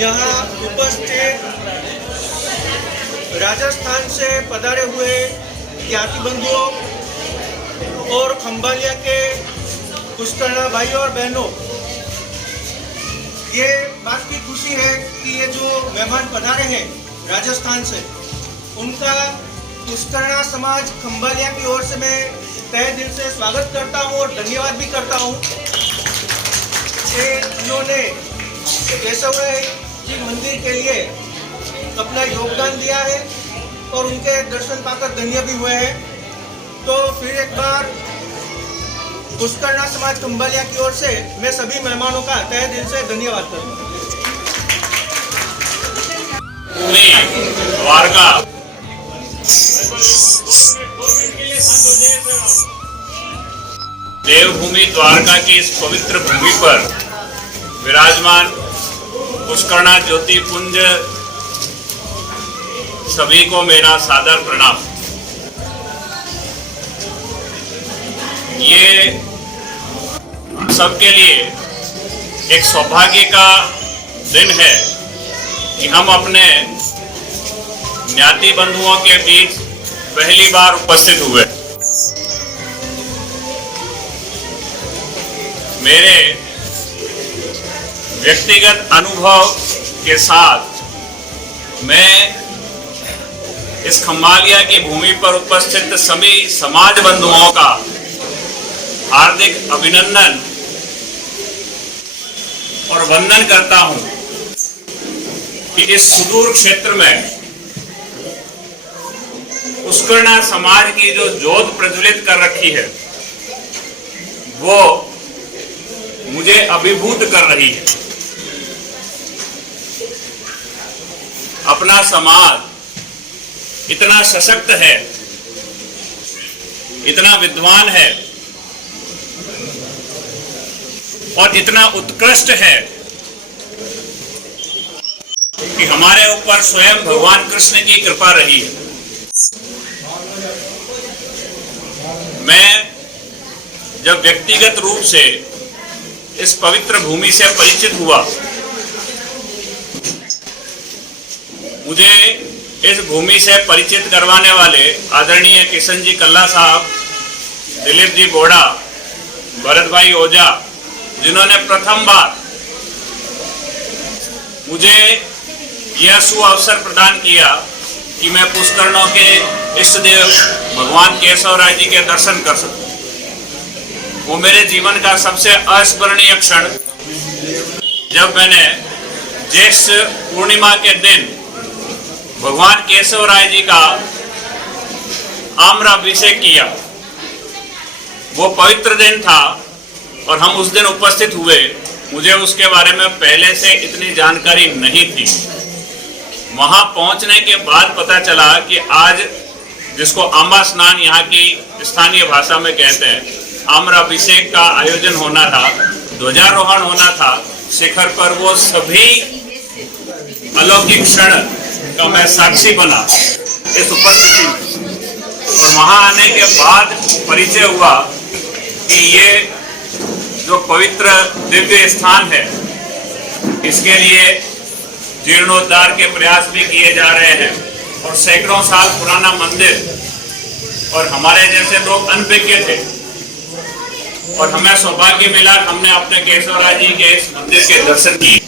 यहाँ उपस्थित राजस्थान से पधारे हुए ज्ञाति बंधुओं और खंभालिया के पुष्करणा भाइयों और बहनों, ये बात की खुशी है कि ये जो मेहमान पधारे हैं राजस्थान से, उनका पुष्करणा समाज खंभालिया की ओर से मैं तहे दिल से स्वागत करता हूँ और धन्यवाद भी करता हूँ कि उन्होंने केशव राय जी मंदिर के लिए अपना योगदान दिया है और उनके दर्शन पाकर धन्य भी हुए हैं। तो फिर एक बार पुष्करणा समाज खंभालिया की ओर से मैं सभी मेहमानों का तहे दिल से धन्यवाद करता हूँ। द्वारका देवभूमि द्वारका की इस पवित्र भूमि पर विराजमान पुष्करणा ज्योति पुंज सभी को मेरा सादर प्रणाम। ये सबके लिए एक सौभाग्य का दिन है कि हम अपने ज्ञाति बंधुओं के बीच पहली बार उपस्थित हुए। मेरे व्यक्तिगत अनुभव के साथ मैं इस खंभालिया की भूमि पर उपस्थित सभी समाज बंधुओं का हार्दिक अभिनंदन और वंदन करता हूं कि इस सुदूर क्षेत्र में पुष्करणा समाज की जो ज्योत प्रज्वलित कर रखी है वो मुझे अभिभूत कर रही है। अपना समाज इतना सशक्त है, इतना विद्वान है और इतना उत्कृष्ट है कि हमारे ऊपर स्वयं भगवान कृष्ण की कृपा रही है। मैं जब व्यक्तिगत रूप से इस पवित्र भूमि से परिचित हुआ, मुझे इस भूमि से परिचित करवाने वाले आदरणीय किशन जी कल्ला साहब, दिलीप जी बोड़ा, भरत भाई ओझा, जिन्होंने प्रथम बार मुझे यह सुअवसर प्रदान किया कि मैं पुष्करणों के इष्ट देव भगवान केशव राय जी के दर्शन कर सकूं। वो मेरे जीवन का सबसे अस्मरणीय क्षण, जब मैंने ज्येष्ठ पूर्णिमा के दिन भगवान केशव राय जी का आम्राभिषेक किया। वो पवित्र दिन था और हम उस दिन उपस्थित हुए। मुझे उसके बारे में पहले से इतनी जानकारी नहीं थी। वहां पहुंचने के बाद पता चला कि आज, जिसको आंबा स्नान यहाँ की स्थानीय भाषा में कहते हैं, आम्राभिषेक का आयोजन होना था, ध्वजारोहण होना था शिखर पर। वो सभी अलौकिक क्षण का मैं साक्षी बना इस उपस्थिति में। और वहां आने के बाद परिचय हुआ कि ये जो पवित्र दिव्य स्थान है, इसके लिए जीर्णोद्धार के प्रयास भी किए जा रहे हैं और सैकड़ों साल पुराना मंदिर, और हमारे जैसे लोग अनभिज्ञ थे और हमें सौभाग्य मिला, हमने अपने केशव राय जी के इस मंदिर के दर्शन किए,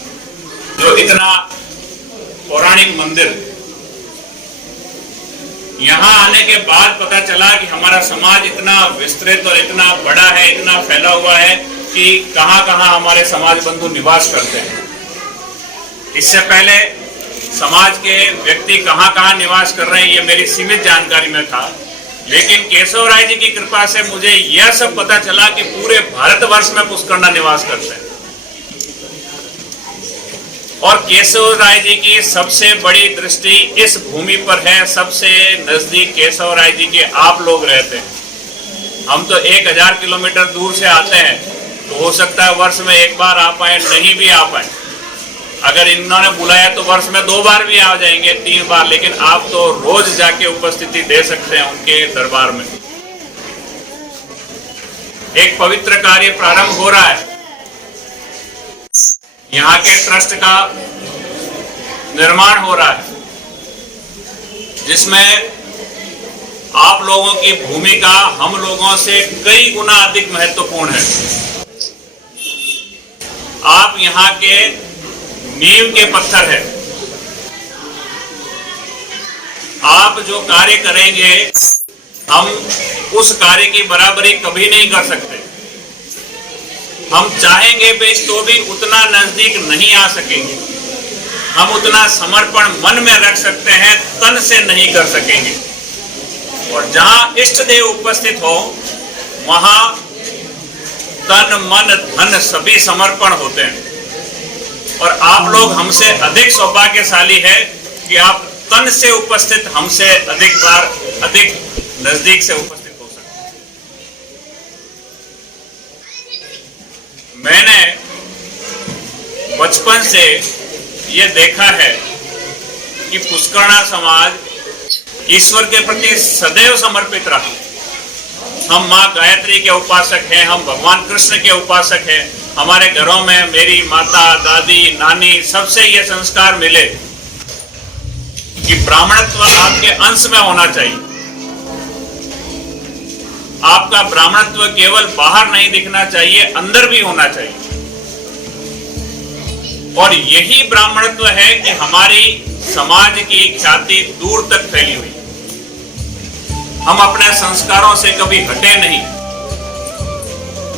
जो इतना पौराणिक मंदिर। यहाँ आने के बाद पता चला कि हमारा समाज इतना विस्तृत और इतना बड़ा है, इतना फैला हुआ है कि कहाँ कहाँ हमारे समाज बंधु निवास करते हैं। इससे पहले समाज के व्यक्ति कहाँ कहाँ निवास कर रहे हैं, ये मेरी सीमित जानकारी में था। लेकिन केशव राय जी की कृपा से मुझे यह सब पता चला कि पूरे भारतवर्ष में पुष्करणा निवास करते हैं। और केशव राय जी की सबसे बड़ी दृष्टि इस भूमि पर है। सबसे नजदीक केशव राय जी के आप लोग रहते हैं। हम तो 1000 किलोमीटर दूर से आते हैं, तो हो सकता है वर्ष में एक बार आ पाए, नहीं भी आ पाए। अगर इन्होंने बुलाया तो वर्ष में 2 बार भी आ जाएंगे, 3 बार, लेकिन आप तो रोज जाके उपस्थिति दे सकते हैं उनके दरबार में। एक पवित्र कार्य प्रारंभ हो रहा है। यहाँ के ट्रस्ट का निर्माण हो रहा है, जिसमें आप लोगों की भूमिका हम लोगों से कई गुना अधिक महत्वपूर्ण है। आप यहाँ के नींव के पत्थर है। आप जो कार्य करेंगे हम उस कार्य की बराबरी कभी नहीं कर सकते। हम चाहेंगे भी तो भी उतना नजदीक नहीं आ सकेंगे। हम उतना समर्पण मन में रख सकते हैं, तन से नहीं कर सकेंगे। और जहां इष्ट देव उपस्थित हो वहां तन मन धन सभी समर्पण होते हैं। और आप लोग हमसे अधिक सौभाग्यशाली है कि आप तन से उपस्थित हमसे अधिक बार अधिक नजदीक से उपस्थित हो सकते हैं। मैंने बचपन से ये देखा है कि पुष्करणा समाज ईश्वर के प्रति सदैव समर्पित रहा। हम माँ गायत्री के उपासक हैं, हम भगवान कृष्ण के उपासक हैं। हमारे घरों में मेरी माता, दादी, नानी सबसे ये संस्कार मिले कि ब्राह्मणत्व आपके अंश में होना चाहिए। आपका ब्राह्मणत्व केवल बाहर नहीं दिखना चाहिए, अंदर भी होना चाहिए। और यही ब्राह्मणत्व है कि हमारी समाज की ख्याति दूर तक फैली हुई। हम अपने संस्कारों से कभी हटे नहीं,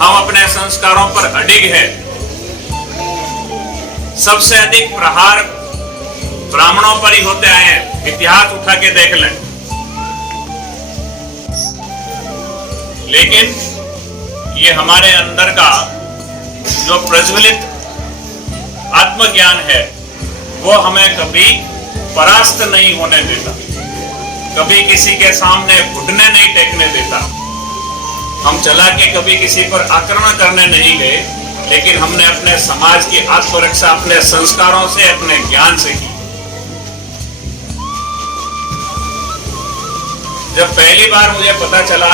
हम अपने संस्कारों पर अडिग हैं। सबसे अधिक प्रहार ब्राह्मणों पर ही होते आए हैं। इतिहास उठा के देख लें। लेकिन ये हमारे अंदर का जो प्रज्वलित आत्मज्ञान है वो हमें कभी परास्त नहीं होने देता, कभी किसी के सामने घुटने नहीं टेकने देता। हम चला के कभी किसी पर आक्रमण करने नहीं गए, लेकिन हमने अपने समाज की आत्मरक्षा अपने संस्कारों से, अपने ज्ञान से की। जब पहली बार मुझे पता चला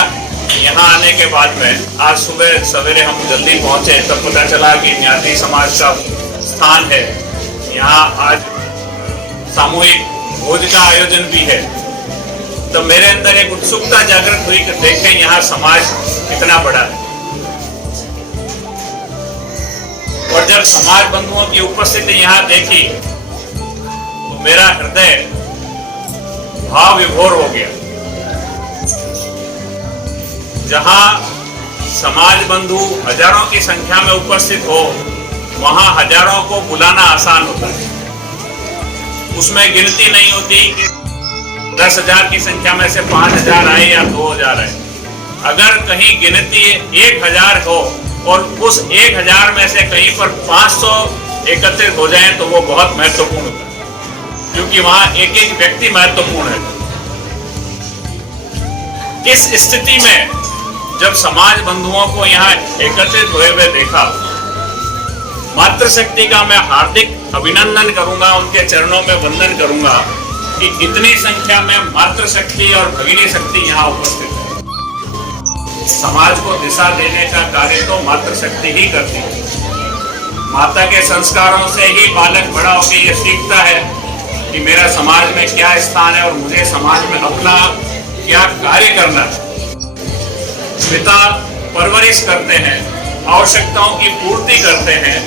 यहाँ आने के बाद में, आज सुबह सवेरे हम जल्दी पहुंचे, तब पता चला कि न्याती समाज का स्थान है। यहाँ आज सामूहिक भोज का आयोजन भी है। तो मेरे अंदर एक उत्सुकता जागृत हुई कि देखें यहाँ समाज कितना बड़ा है। और जब समाज बंधुओं की उपस्थिति यहाँ देखी तो मेरा हृदय भाव विभोर हो गया। जहां समाज बंधु हजारों की संख्या में उपस्थित हो वहां हजारों को बुलाना आसान होता है। उसमें गिनती नहीं होती कि 10,000 की संख्या में से 5,000 आए या 2,000 आए। अगर कहीं गिनती 1,000 हो और उस 1,000 में से कहीं पर 500 एकत्रित हो जाएं तो वो बहुत महत्वपूर्ण होता है, क्योंकि वहां एक एक व्यक्ति महत्वपूर्ण है। इस स्थिति में जब समाज बंधुओं को यहाँ एकत्रित हुए हुए देखा, मातृशक्ति का मैं हार्दिक अभिनंदन करूंगा, उनके चरणों में वंदन करूंगा कि इतनी संख्या में मातृशक्ति और भगिनी शक्ति यहाँ उपस्थित है। समाज को दिशा देने का कार्य तो मातृशक्ति ही करती है। माता के संस्कारों से ही बालक बड़ा होकर ये सीखता है कि मेरा समाज में क्या स्थान है और मुझे समाज में अपना क्या कार्य करना है। पिता परवरिश करते हैं, आवश्यकताओं की पूर्ति करते हैं।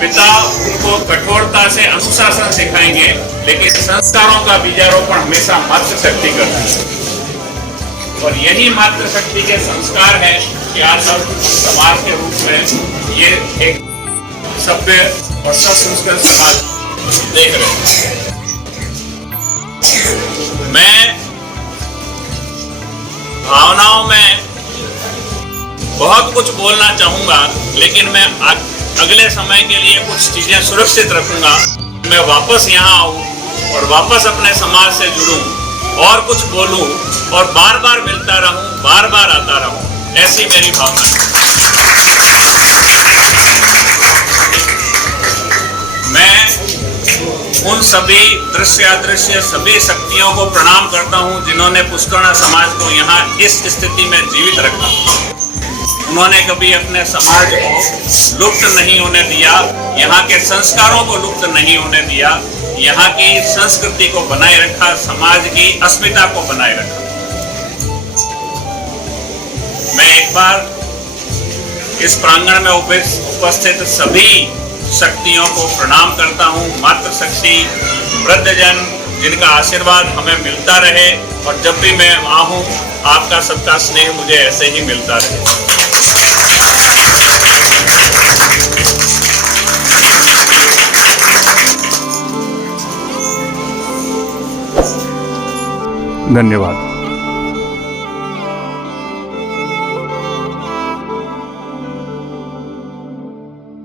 पिता उनको कठोरता से अनुशासन सिखाएंगे, लेकिन संस्कारों का बीजारोपण हमेशा मातृशक्ति करती है। और यही मातृशक्ति के संस्कार है कि आज हम समाज के रूप में ये एक सभ्य और ससंस्कृत समाज देख रहे हैं। मैं भावनाओं में बहुत कुछ बोलना चाहूंगा, लेकिन मैं अगले समय के लिए कुछ चीजें सुरक्षित रखूंगा। मैं वापस यहाँ आऊं और वापस अपने समाज से जुड़ूं और कुछ बोलूं और बार बार मिलता रहूं, बार बार आता रहूं, ऐसी मेरी भावना है। मैं उन सभी दृश्य अदृश्य सभी शक्तियों को प्रणाम करता हूं जिन्होंने पुष्करणा समाज को यहाँ इस स्थिति में जीवित रखा। उन्होंने कभी अपने समाज को लुप्त नहीं होने दिया, यहाँ के संस्कारों को लुप्त नहीं होने दिया, यहाँ की संस्कृति को बनाए रखा, समाज की अस्मिता को बनाए रखा। मैं एक बार इस प्रांगण में उपस्थित सभी शक्तियों को प्रणाम करता हूँ। मातृशक्ति, वृद्धजन, जिनका आशीर्वाद हमें मिलता रहे और जब भी मैं आहूँ आपका सबका स्नेह मुझे ऐसे ही मिलता रहे। धन्यवाद।